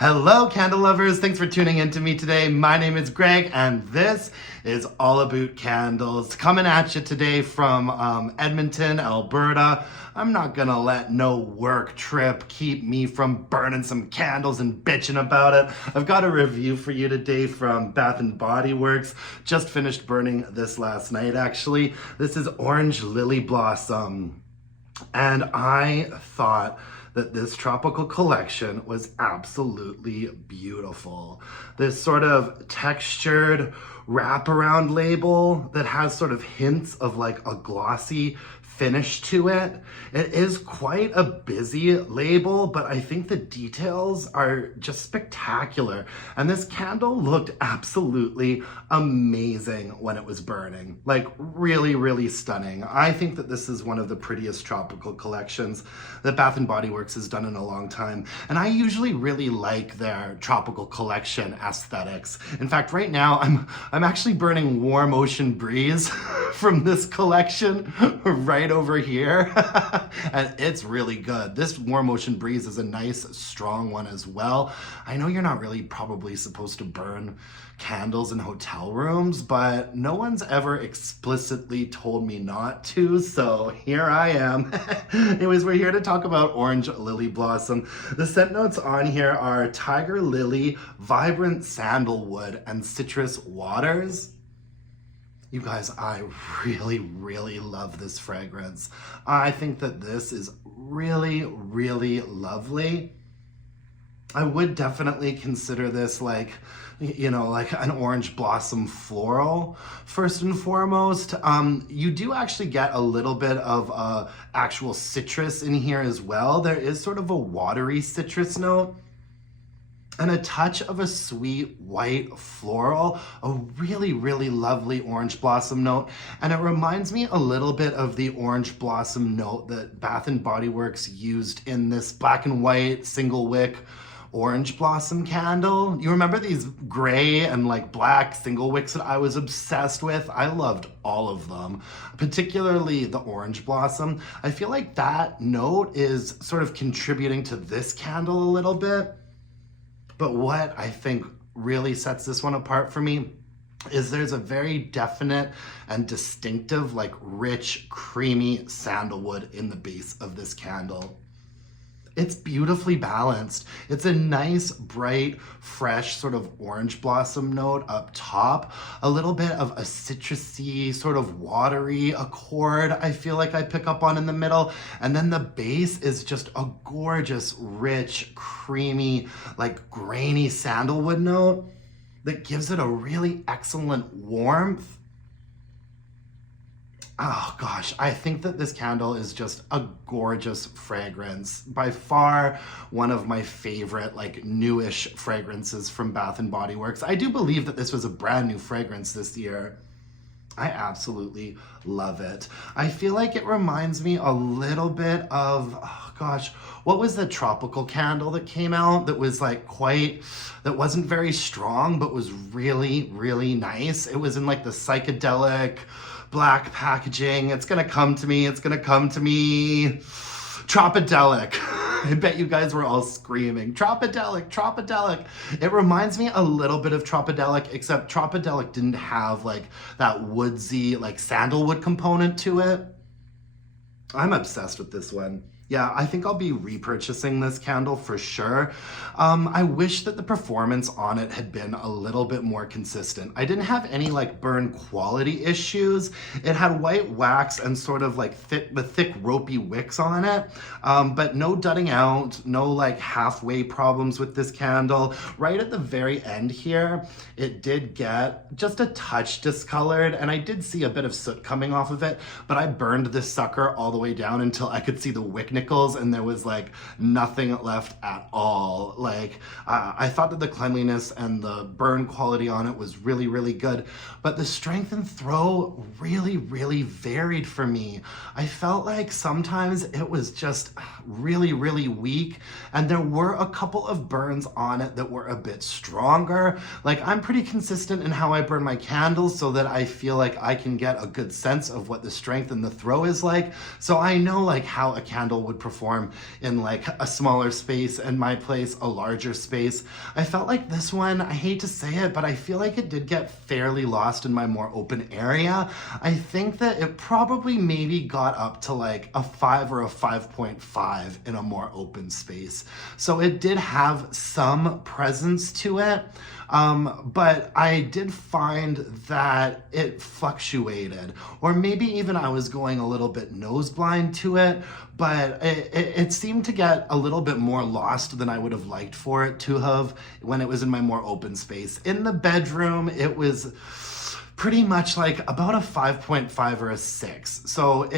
Hello, candle lovers. Thanks for tuning in to me today. My name is Greg, and this is all Aboot Candles. Coming at you today from Edmonton, Alberta. I'm not gonna let no work trip keep me from burning some candles and bitching about it. I've got a review for you today from Bath & Body Works. Just finished burning this last night, actually. This is Orange Lily Blossom. And I thought that this tropical collection was absolutely beautiful. This sort of textured wraparound label that has sort of hints of like a glossy finish to it. It is quite a busy label, but I think the details are just spectacular. And this candle looked absolutely amazing when it was burning. Like really, really stunning. I think that this is one of the prettiest tropical collections that Bath & Body Works has done in a long time. And I usually really like their tropical collection aesthetics. In fact, right now I'm actually burning Warm Ocean Breeze from this collection right over here. And it's really good. This Warm Ocean Breeze is a nice strong one as well. I know you're not really probably supposed to burn candles in hotel rooms, but no one's ever explicitly told me not to, so here I am. Anyways, we're here to talk about Orange Lily Blossom. The scent notes on here are tiger lily, vibrant sandalwood, and citrus waters. You guys, I really, really love this fragrance. I think that this is really, really lovely. I would definitely consider this like, you know, like an orange blossom floral, first and foremost. You do actually get a little bit of actual citrus in here as well. There is sort of a watery citrus note and a touch of a sweet white floral, a really, really lovely orange blossom note. And it reminds me a little bit of the orange blossom note that Bath & Body Works used in this black and white single wick orange blossom candle. You remember these gray and like black single wicks that I was obsessed with? I loved all of them, particularly the orange blossom. I feel like that note is sort of contributing to this candle a little bit. But what I think really sets this one apart for me is there's a very definite and distinctive, like rich, creamy sandalwood in the base of this candle. It's beautifully balanced. It's a nice, bright, fresh sort of orange blossom note up top. A little bit of a citrusy, sort of watery accord I feel like I pick up on in the middle. And then the base is just a gorgeous, rich, creamy, like grainy sandalwood note that gives it a really excellent warmth. Oh gosh, I think that this candle is just a gorgeous fragrance. By far one of my favorite like newish fragrances from Bath & Body Works. I do believe that this was a brand new fragrance this year. I absolutely love it. I feel like it reminds me a little bit of, oh gosh, what was the tropical candle that came out that was like that wasn't very strong, but was really, really nice? It was in like the psychedelic, black packaging. It's gonna come to me. Tropidelic. I bet you guys were all screaming, Tropidelic, Tropidelic. It reminds me a little bit of Tropidelic, except Tropidelic didn't have like that woodsy, like sandalwood component to it. I'm obsessed with this one. Yeah, I think I'll be repurchasing this candle for sure. I wish that the performance on it had been a little bit more consistent. I didn't have any like burn quality issues. It had white wax and sort of like the thick ropey wicks on it, but no dudding out, no like halfway problems with this candle. Right at the very end here, it did get just a touch discolored, and I did see a bit of soot coming off of it, but I burned this sucker all the way down until I could see the wick nickels, and there was like nothing left at all. Like I thought that the cleanliness and the burn quality on it was really, really good, but the strength and throw really, really varied for me. I felt like sometimes it was just really, really weak. And there were a couple of burns on it that were a bit stronger. Like, I'm pretty consistent in how I burn my candles so that I feel like I can get a good sense of what the strength and the throw is like. So I know like how a candle would perform in like a smaller space, and my place a larger space. I felt like this one, I hate to say it, but I feel like it did get fairly lost in my more open area. I think that it probably maybe got up to like a 5 or a 5.5 in a more open space. So it did have some presence to it. But I did find that it fluctuated, or maybe even I was going a little bit nose blind to it, but it seemed to get a little bit more lost than I would have liked for it to have when it was in my more open space. In the bedroom, it was pretty much like about a 5.5 or a 6. So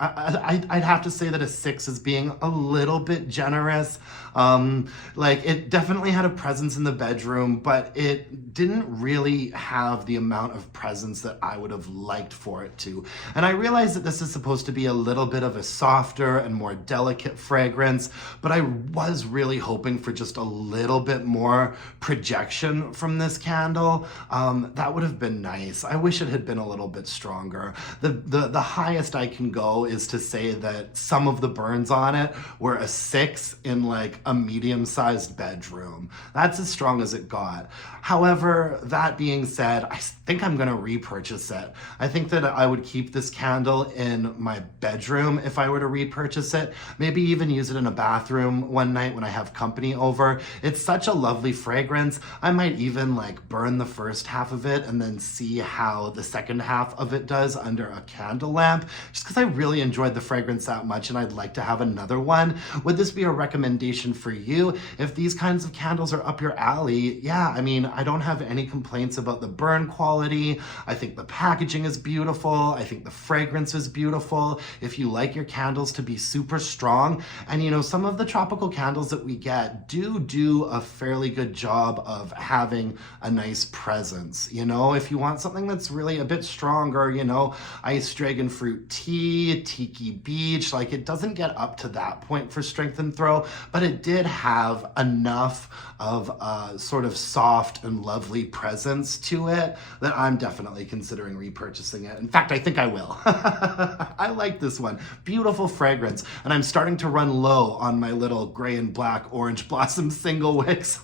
I'd have to say that a 6 is being a little bit generous. Like, it definitely had a presence in the bedroom, but it didn't really have the amount of presence that I would have liked for it to. And I realize that this is supposed to be a little bit of a softer and more delicate fragrance, but I was really hoping for just a little bit more projection from this candle. That would have been nice. I wish it had been a little bit stronger. The highest I can go is to say that some of the burns on it were a 6 in like a medium-sized bedroom. That's as strong as it got. However, that being said, I think I'm gonna repurchase it. I think that I would keep this candle in my bedroom if I were to repurchase it. Maybe even use it in a bathroom one night when I have company over. It's such a lovely fragrance. I might even like burn the first half of it and then see how the second half of it does under a candle lamp, just because I really enjoyed the fragrance that much and I'd like to have another one. Would this be a recommendation for you? If these kinds of candles are up your alley, yeah, I mean, I don't have any complaints about the burn quality. I think the packaging is beautiful. I think the fragrance is beautiful. If you like your candles to be super strong, and you know, some of the tropical candles that we get do a fairly good job of having a nice presence. You know, if you want something that's really a bit stronger, you know, iced dragon fruit tea, tiki beach, like it doesn't get up to that point for strength and throw, but it did have enough of a sort of soft and lovely presence to it that I'm definitely considering repurchasing it. In fact, I think I will. I like this one. Beautiful fragrance. And I'm starting to run low on my little gray and black orange blossom single wicks.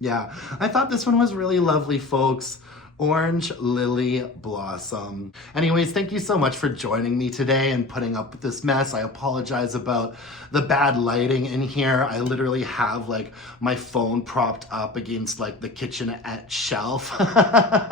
Yeah, I thought this one was really lovely, folks. Orange Lily Blossom. Anyways, thank you so much for joining me today and putting up with this mess. I apologize about the bad lighting in here. I literally have like my phone propped up against like the kitchenette shelf.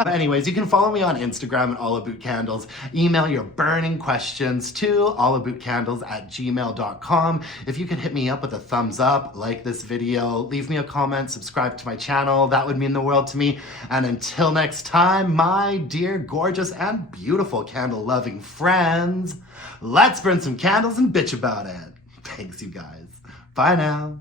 Anyways, you can follow me on Instagram at allabootcandles. Email your burning questions to allabootcandles@gmail.com. If you could hit me up with a thumbs up, like this video, leave me a comment, subscribe to my channel, that would mean the world to me. And until next time, my dear, gorgeous, and beautiful candle-loving friends, let's burn some candles and bitch about it. Thanks, you guys. Bye now.